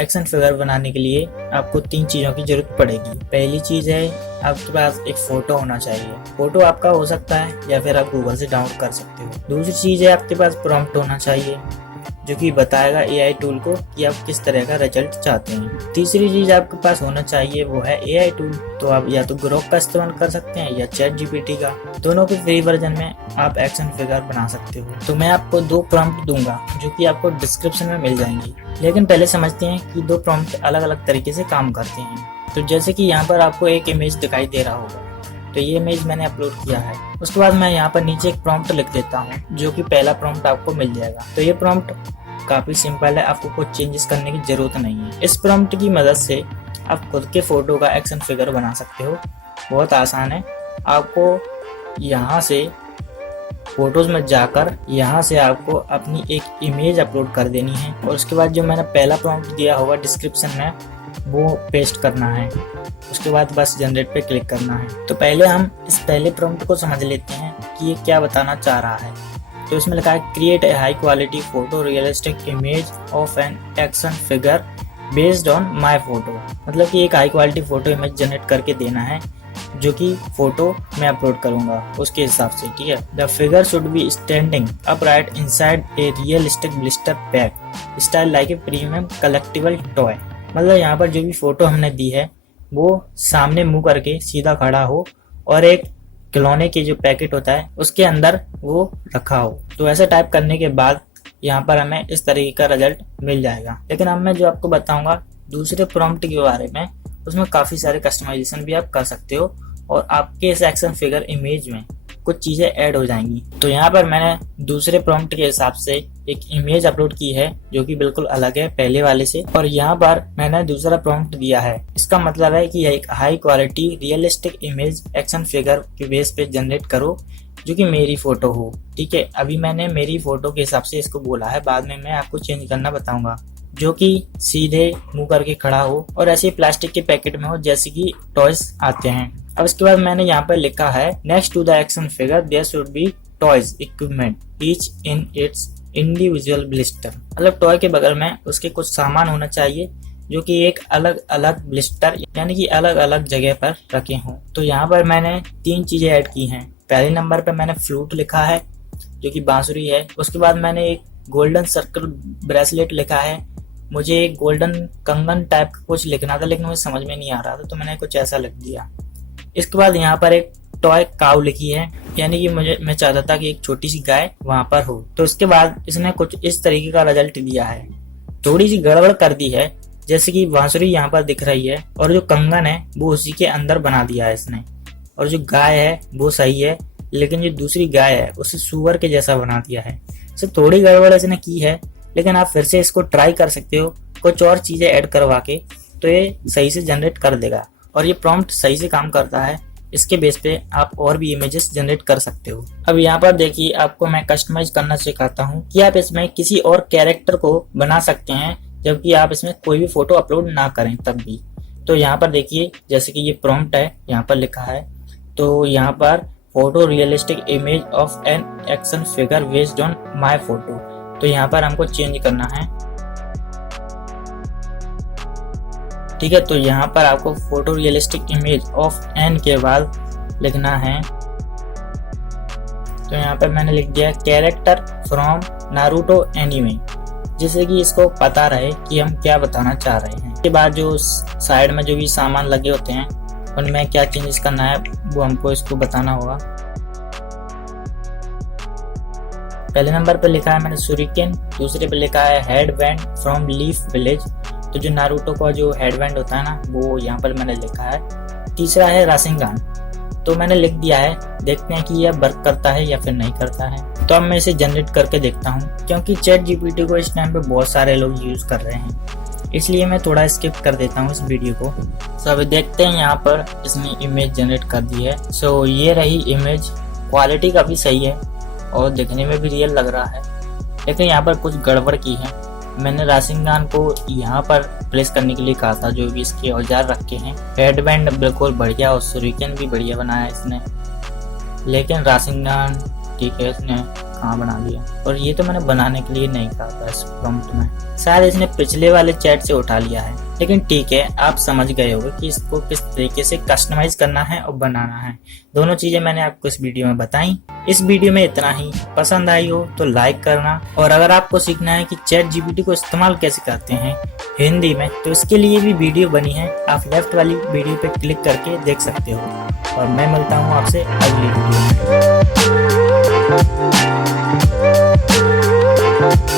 Action figure बनाने के लिए आपको 3 चीज़ों की जरूरत पड़ेगी। पहली चीज़ है आपके पास एक फ़ोटो होना चाहिए। फ़ोटो आपका हो सकता है या फिर आप गूगल से डाउनलोड कर सकते हो। दूसरी चीज़ है आपके पास प्रॉम्प्ट होना चाहिए जो कि बताएगा एआई टूल को कि आप किस तरह का रिजल्ट चाहते हैं। तीसरी चीज़ आपके पास होना चाहिए वो है एआई टूल। तो आप या तो ग्रोक का इस्तेमाल कर सकते हैं या चैट जीपीटी का। दोनों के फ्री वर्जन में आप एक्शन फिगर बना सकते हो। तो मैं आपको 2 प्रॉम्प्ट दूंगा जो कि आपको डिस्क्रिप्शन में मिल जाएंगी। लेकिन पहले समझते हैं कि 2 प्रॉम्प्ट अलग अलग तरीके से काम करते हैं। तो जैसे कि यहाँ पर आपको एक इमेज दिखाई दे रहा होगा, तो ये इमेज मैंने अपलोड किया है। उसके बाद मैं यहाँ पर नीचे एक प्रॉम्प्ट लिख देता हूँ जो कि पहला प्रॉम्प्ट आपको मिल जाएगा। तो ये प्रॉम्प्ट काफी सिंपल है, आपको कुछ चेंजेस करने की जरूरत नहीं है। इस प्रॉम्प्ट की मदद से आप खुद के फोटो का एक्शन फिगर बना सकते हो। बहुत आसान है। आपको यहाँ से फोटोज में जाकर यहाँ से आपको अपनी एक इमेज अपलोड कर देनी है और उसके बाद जो मैंने पहला प्रॉम्प्ट दिया होगा डिस्क्रिप्शन में वो पेस्ट करना है। उसके बाद बस जनरेट पे क्लिक करना है। तो पहले हम इस पहले प्रॉम्प्ट को समझ लेते हैं कि ये क्या बताना चाह रहा है। तो इसमें लिखा है create a high quality photo realistic image of an action figure based on my photo. मतलब कि एक high quality photo image generate करके देना है जो कि फोटो मैं अपलोड करूंगा उसके हिसाब से, ठीक है। The figure should be standing upright inside a realistic blister pack style like a premium collectible toy. मतलब यहाँ पर जो भी फोटो हमने दी है वो सामने मुंह करके सीधा खड़ा हो और एक खिलौने के जो पैकेट होता है उसके अंदर वो रखा हो। तो ऐसा टाइप करने के बाद यहाँ पर हमें इस तरीके का रिजल्ट मिल जाएगा। लेकिन अब मैं जो आपको बताऊंगा दूसरे प्रॉम्प्ट के बारे में, उसमें काफी सारे कस्टमाइजेशन भी आप कर सकते हो और आपके इस एक्शन फिगर इमेज में कुछ चीजें ऐड हो जाएंगी। तो यहाँ पर मैंने दूसरे प्रॉम्प्ट के हिसाब से एक इमेज अपलोड की है जो कि बिल्कुल अलग है पहले वाले से, और यहाँ पर मैंने दूसरा प्रॉम्प्ट दिया है। इसका मतलब है कि एक high quality realistic image action figure के बेस पे जनरेट करो जो कि मेरी फोटो हो, ठीक है। अभी मैंने मेरी फोटो के हिसाब से इसको बोला है, बाद में मैं आपको चेंज करना बताऊंगा, जो कि सीधे मुंह करके खड़ा हो और ऐसे प्लास्टिक के पैकेट में हो जैसे कि टॉयज आते हैं। अब इसके बाद मैंने यहाँ पर लिखा है next to the action figure there should be toys equipment each in its individual blister. मतलब टॉय के बगल में उसके कुछ सामान होना चाहिए जो कि एक अलग अलग ब्लिस्टर यानी कि अलग अलग जगह पर रखे हों। तो यहाँ पर मैंने 3 चीजें ऐड की हैं। पहले नंबर पर मैंने फ्लूट लिखा है जो कि बांसुरी है। उसके बाद मैंने एक गोल्डन सर्कल ब्रेसलेट लिखा है। मुझे एक गोल्डन कंगन टाइप का कुछ लिखना था लेकिन मुझे समझ में नहीं आ रहा था तो मैंने कुछ ऐसा लिख दिया। इसके बाद यहाँ पर एक टॉय काऊ लिखी है, यानी कि मैं चाहता था कि एक छोटी सी गाय वहां पर हो। तो इसके बाद इसने कुछ इस तरीके का रिजल्ट दिया है। थोड़ी सी गड़बड़ कर दी है, जैसे कि बांसुरी यहाँ पर दिख रही है और जो कंगन है वो उसी के अंदर बना दिया है इसने, और जो गाय है वो सही है लेकिन जो दूसरी गाय है उसे सुअर के जैसा बना दिया है। इसे थोड़ी गड़बड़ इसने की है, लेकिन आप फिर से इसको ट्राई कर सकते हो कुछ और चीजें ऐड करवा के, तो ये सही से जनरेट कर देगा। और ये प्रॉम्प्ट सही से काम करता है, इसके बेस पे आप और भी इमेजेस जनरेट कर सकते हो। अब यहाँ पर देखिए आपको मैं कस्टमाइज करना सिखाता हूँ कि आप इसमें किसी और कैरेक्टर को बना सकते हैं जबकि आप इसमें कोई भी फोटो अपलोड ना करें तब भी। तो यहाँ पर देखिए जैसे कि ये प्रॉम्प्ट है, यहाँ पर लिखा है, तो यहाँ पर photo realistic image of an action figure based on my photo. तो यहाँ पर हमको चेंज करना है, ठीक है। तो यहाँ पर आपको photorealistic image of an के बाद लिखना है। तो यहाँ पर मैंने लिख दिया कैरेक्टर फ्रॉम नारुतो एनीमे, जिससे कि इसको पता रहे कि हम क्या बताना चाह रहे हैं। इसके बाद जो साइड में जो भी सामान लगे होते हैं उनमें क्या चेंजेस करना है वो हमको इसको बताना होगा। पहले नंबर पे लिखा है मैंने सुरिकेन, दूसरे पे लिखा है head banned from leaf village. तो जो नारुतो का जो हेड बैंड होता है ना वो यहाँ पर मैंने लिखा है। तीसरा है राशिंगान, तो मैंने लिख दिया है। देखते हैं कि यह वर्क करता है या फिर नहीं करता है। तो अब मैं इसे जनरेट करके देखता हूँ, क्योंकि चैट जीपीटी को इस टाइम पे बहुत सारे लोग यूज कर रहे हैं, इसलिए मैं थोड़ा स्किप कर देता हूँ इस वीडियो को। सो अभी देखते हैं, यहाँ पर इसने इमेज जनरेट कर दी है। सो ये रही इमेज, क्वालिटी काफी सही है और दिखने में भी रियल लग रहा है, लेकिन यहाँ पर कुछ गड़बड़ की है। मैंने राशिंगान को यहाँ पर प्लेस करने के लिए कहा था, जो भी इसके औजार रखे हैं। हेडबैंड बिल्कुल बढ़िया और सुरिकेन भी बढ़िया बनाया इसने, लेकिन राशिंगान ठीक है इसने हाँ बना दिया। और ये तो मैंने बनाने के लिए नहीं कहा था इस प्रॉम्प्ट में, शायद इसने पिछले वाले चैट से उठा लिया है, लेकिन ठीक है, आप समझ गए होंगे कि इसको किस तरीके से कस्टमाइज करना है और बनाना है। दोनों चीजें मैंने आपको इस वीडियो में बताई। इस वीडियो में इतना ही। पसंद आई हो तो लाइक करना, और अगर आपको सीखना है कि ChatGPT को इस्तेमाल कैसे करते हैं हिंदी में, तो इसके लिए भी वीडियो बनी है, आप लेफ्ट वाली वीडियो पे क्लिक करके देख सकते हो। और मैं मिलता हूँ आपसे अगली वीडियो में।